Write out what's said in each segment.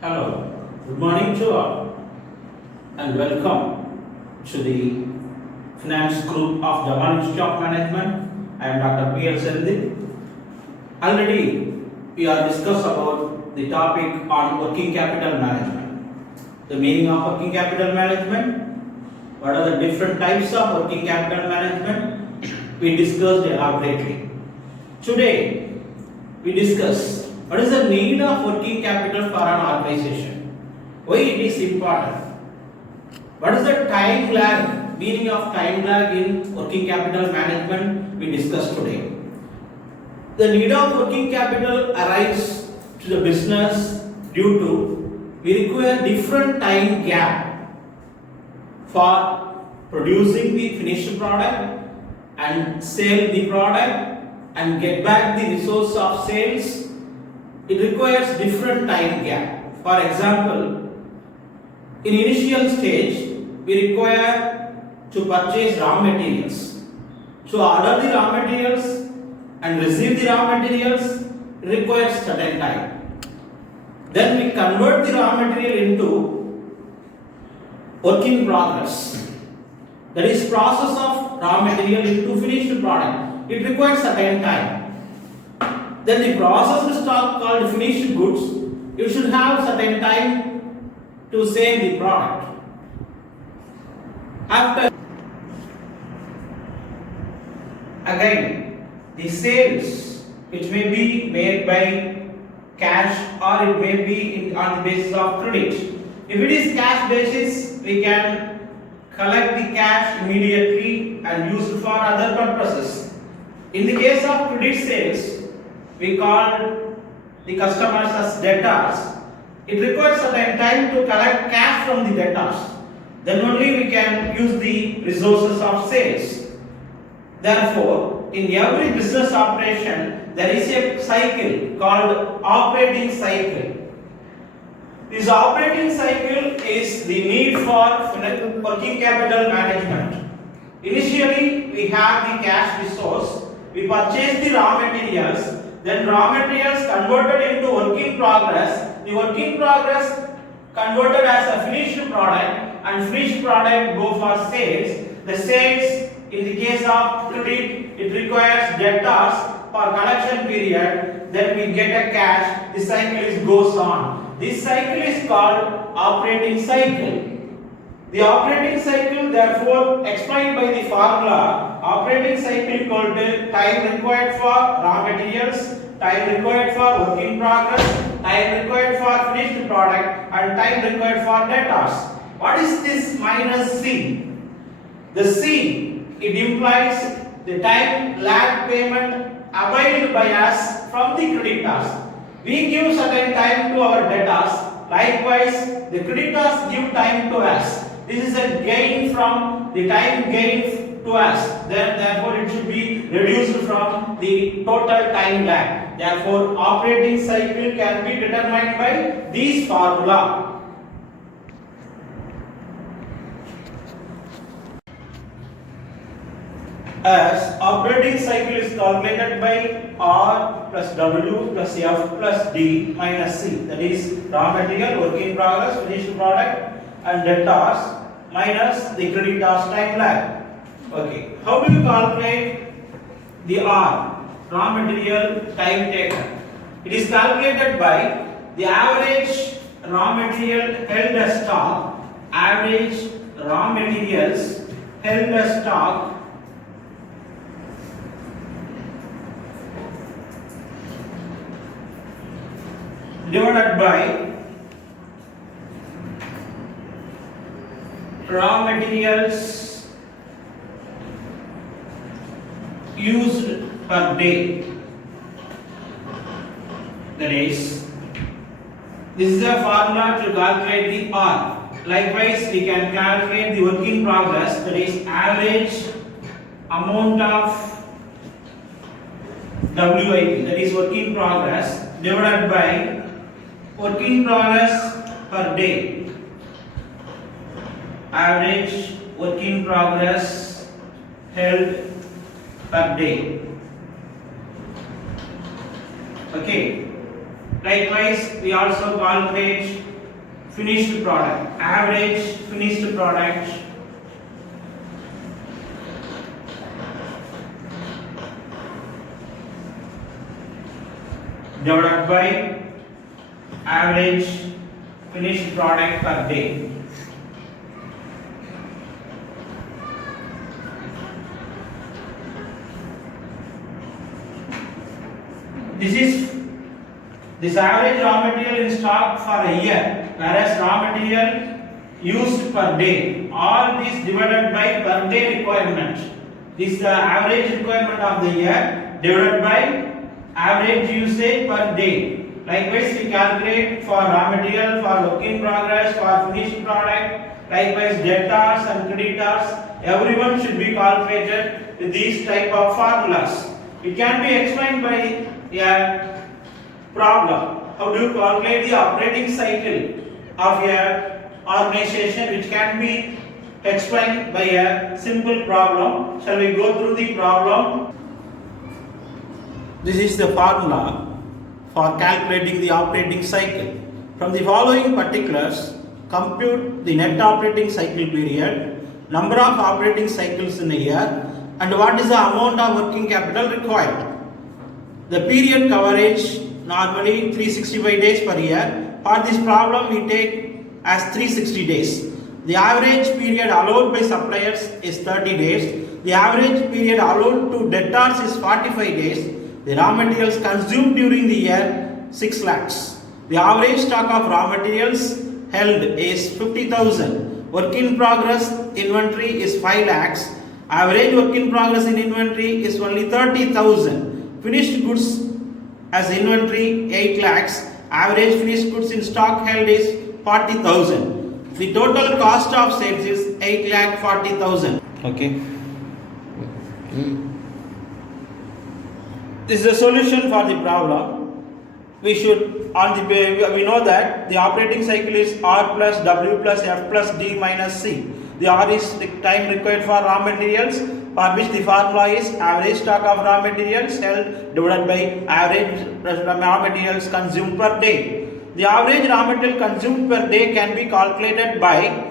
Hello, good morning to all, and welcome to the Finance Group of Jawan Institute of Management. I am Dr. P. L. Sendhi. Already we are discussed about the topic on working capital management. The meaning of working capital management, what are the different types of working capital management, we discussed elaborately. Today we discuss what is the need of working capital for an organization, why it is important, what is the time lag, meaning of time lag in working capital management we discussed today. The need of working capital arises to the business due to we require different time gap for producing the finished product and sell the product and get back the resource of sales. It requires different time gap. For example, in initial stage, we require to purchase raw materials. To order the raw materials and receive the raw materials requires certain time. Then we convert the raw material into work in progress. That is process of raw material into finished product. It requires certain time. Then the processed stock called finished goods, you should have certain time to sell the product. After again, the sales, it may be made by cash or it may be on the basis of credit. If it is cash basis, we can collect the cash immediately and use it for other purposes. In the case of credit sales, we call the customers as debtors. It requires certain time to collect cash from the debtors. Then only we can use the resources of sales. Therefore, in every business operation, there is a cycle called operating cycle. This operating cycle is the need for working capital management. Initially, we have the cash resource. We purchase the raw materials. Then raw materials converted into work in progress. The work in progress converted as a finished product and finished product go for sales. The sales in the case of credit, it requires debtors for collection period. Then we get a cash. The cycle goes on. This cycle is called operating cycle. The operating cycle therefore explained by the formula operating cycle equal to time required for raw materials, time required for work in progress, time required for finished product and time required for debtors. What is this minus C? The C, it implies the time lag payment availed by us from the creditors. We give certain time to our debtors, likewise the creditors give time to us. This is a gain from the time gain to us. Therefore, it should be reduced from the total time lag. Therefore, operating cycle can be determined by this formula. As operating cycle is calculated by R plus W plus F plus D minus C. That is raw material, work in progress, finished product and debtors minus the creditors time lag. Okay, how do you calculate the R, raw material time taken? It is calculated by the average raw material held as stock, average raw materials held as stock divided by raw materials used per day. That is, this is a formula to calculate the R. Likewise, we can calculate the work in progress, that is average amount of WIP, that is work in progress, divided by work in progress per day. Average work in progress held per day. Okay. Likewise, we also calculate finished product, average finished product divided by average finished product per day. This average raw material in stock for a year, whereas raw material used per day. All this divided by per day requirement. This is the average requirement of the year divided by average usage per day. Likewise, we calculate for raw material, for work in progress, for finished product. Likewise, debtors and creditors. Everyone should be calculated with these type of formulas. It can be explained by a problem. How do you calculate the operating cycle of a organization, which can be explained by a simple problem? Shall we go through the problem? This is the formula for calculating the operating cycle. From the following particulars, compute the net operating cycle period, number of operating cycles in a year, and what is the amount of working capital required. The period coverage normally 365 days per year. For this problem, we take as 360 days. The average period allowed by suppliers is 30 days. The average period allowed to debtors is 45 days. The raw materials consumed during the year 6 lakhs. The average stock of raw materials held is 50,000. Work in progress inventory is 5 lakhs. Average work in progress in inventory is only 30,000. Finished goods as inventory 8 lakhs. Average finished goods in stock held is 40,000. The total cost of sales is 8 lakh 40,000. Okay. This is the solution for the problem. We know that the operating cycle is R plus W plus F plus D minus C. The R is the time required for raw materials, for which the formula is average stock of raw materials held divided by average raw materials consumed per day. The average raw material consumed per day can be calculated by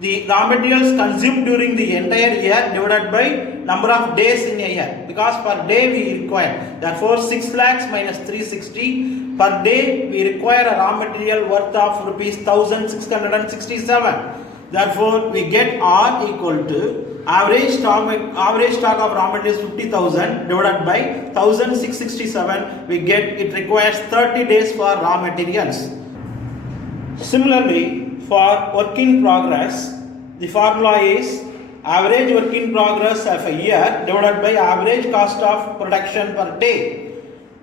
the raw materials consumed during the entire year divided by number of days in a year, because per day we require, therefore 6 lakhs minus 360, per day we require a raw material worth of rupees 1667. Therefore we get R equal to average stock of raw materials 50,000 divided by 1667. We get it requires 30 days for raw materials. Similarly, for work in progress, the formula is average work in progress of a year divided by average cost of production per day.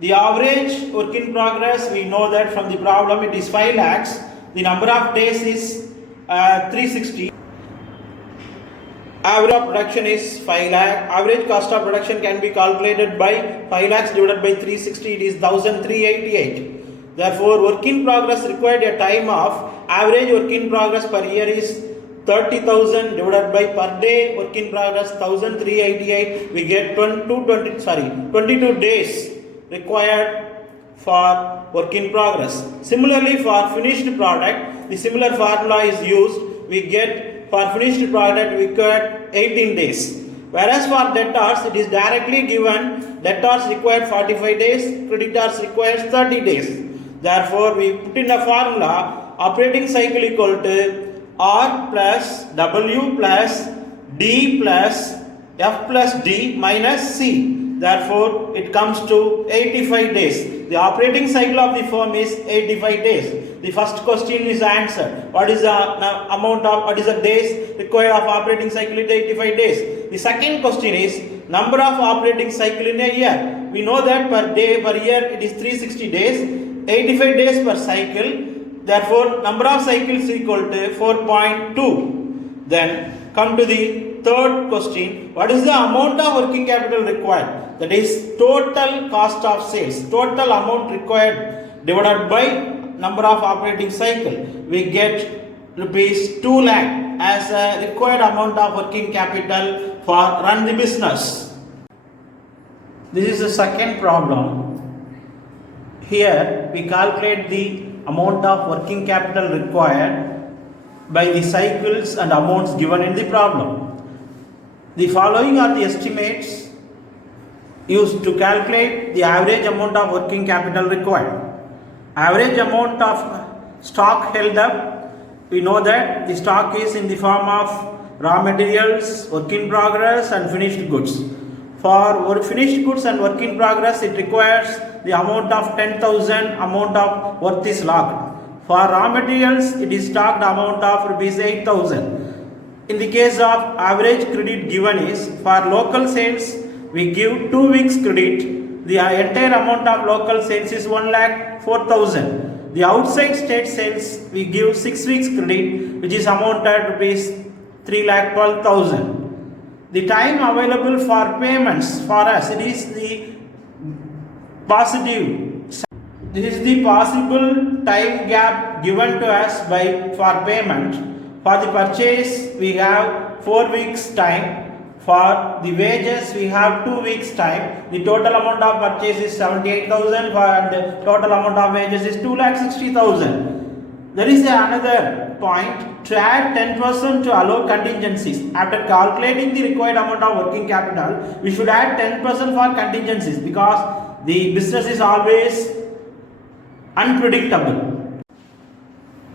The average work in progress, we know that from the problem it is 5 lakhs. The number of days is 360. Average of production is 5 lakh. Average cost of production can be calculated by 5 lakhs divided by 360. It is 1388. Therefore, work in progress required a time of average work in progress per year is 30,000 divided by per day work in progress 1388. We get 22 days required for work in progress. Similarly, for finished product, the similar formula is used. We get for finished product we get 18 days. Whereas for debtors, it is directly given debtors required 45 days, creditors requires 30 days. Therefore, we put in the formula operating cycle equal to R plus W plus D plus F plus D minus C. Therefore, it comes to 85 days. The operating cycle of the firm is 85 days. The first question is answered. What is the days required of operating cycle in 85 days? The second question is number of operating cycle in a year. We know that per year it is 360 days, 85 days per cycle. Therefore, number of cycles equal to 4.2. Then come to the third question. What is the amount of working capital required? That is total cost of sales. Total amount required divided by number of operating cycle. We get rupees 2 lakh as a required amount of working capital for run the business. This is the second problem. Here we calculate the amount of working capital required by the cycles and amounts given in the problem. The following are the estimates used to calculate the average amount of working capital required. Average amount of stock held up, we know that the stock is in the form of raw materials, work in progress and finished goods. For finished goods and work in progress, it requires the amount of 10,000 amount of worth is locked. For raw materials, it is stocked amount of rupees 8,000. In the case of average credit given is, for local sales, we give 2 weeks credit. The entire amount of local sales is 1,04,000. The outside state sales, we give 6 weeks credit, which is amounted rupees 3,12,000. The time available for payments for us, it is the positive. This is the possible time gap given to us for payment. For the purchase, we have 4 weeks time. For the wages, we have 2 weeks time. The total amount of purchase is 78,000 and the total amount of wages is 2,60,000. There is another point to add 10% to allow contingencies. After calculating the required amount of working capital, we should add 10% for contingencies because the business is always unpredictable.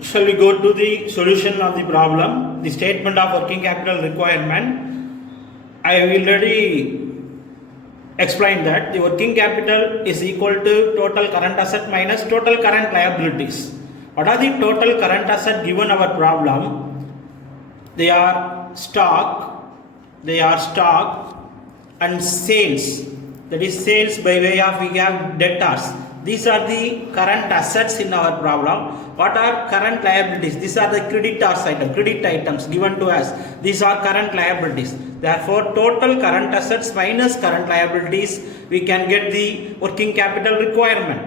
Shall we go to the solution of the problem? The statement of working capital requirement. I have already explained that the working capital is equal to total current asset minus total current liabilities. What are the total current asset given our problem? They are stock and sales. That is sales by way of we have debtors. These are the current assets in our problem. What are current liabilities? These are the credit items given to us. These are current liabilities. Therefore, total current assets minus current liabilities, we can get the working capital requirement.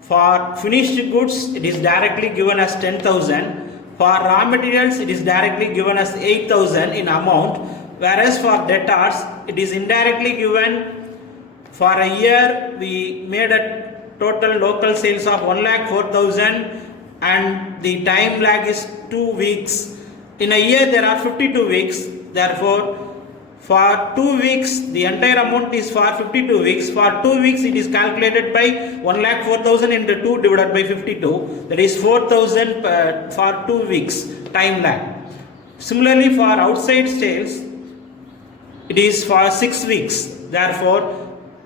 For finished goods, it is directly given as 10,000. For raw materials, it is directly given as 8,000 in amount. Whereas for debtors, it is indirectly given. For a year, we made a total local sales of 1,04,000 and the time lag is 2 weeks. In a year, there are 52 weeks. Therefore, for 2 weeks, the entire amount is for 52 weeks. For 2 weeks, it is calculated by 1,04,000 into 2 divided by 52. That is 4,000 for 2 weeks time lag. Similarly, for outside sales, it is for 6 weeks. Therefore,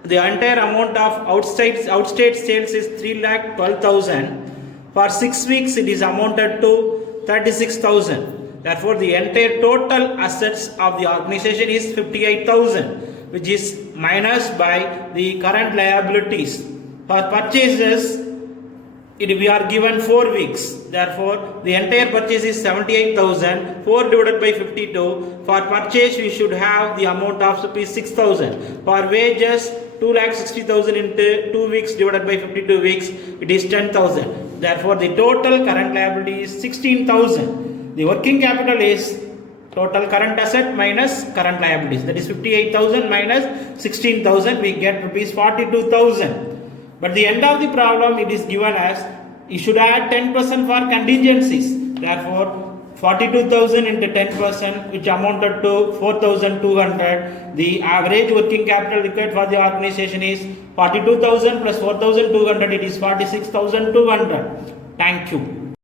the entire amount of outside sales is 3,12,000. For 6 weeks, it is amounted to 36,000. Therefore, the entire total assets of the organization is 58,000, which is minus by the current liabilities. For purchases, we are given 4 weeks. Therefore, the entire purchase is 78,000. 4 divided by 52. For purchase, we should have the amount of rupees 6,000. For wages, 2,60,000 into 2 weeks divided by 52 weeks, it is 10,000. Therefore, the total current liability is 16,000. The working capital is total current asset minus current liabilities. That is 58,000 minus 16,000. We get rupees 42,000. But at the end of the problem, it is given as you should add 10% for contingencies. Therefore, 42,000 into 10%, which amounted to 4,200. The average working capital required for the organization is 42,000 plus 4,200. It is 46,200. Thank you.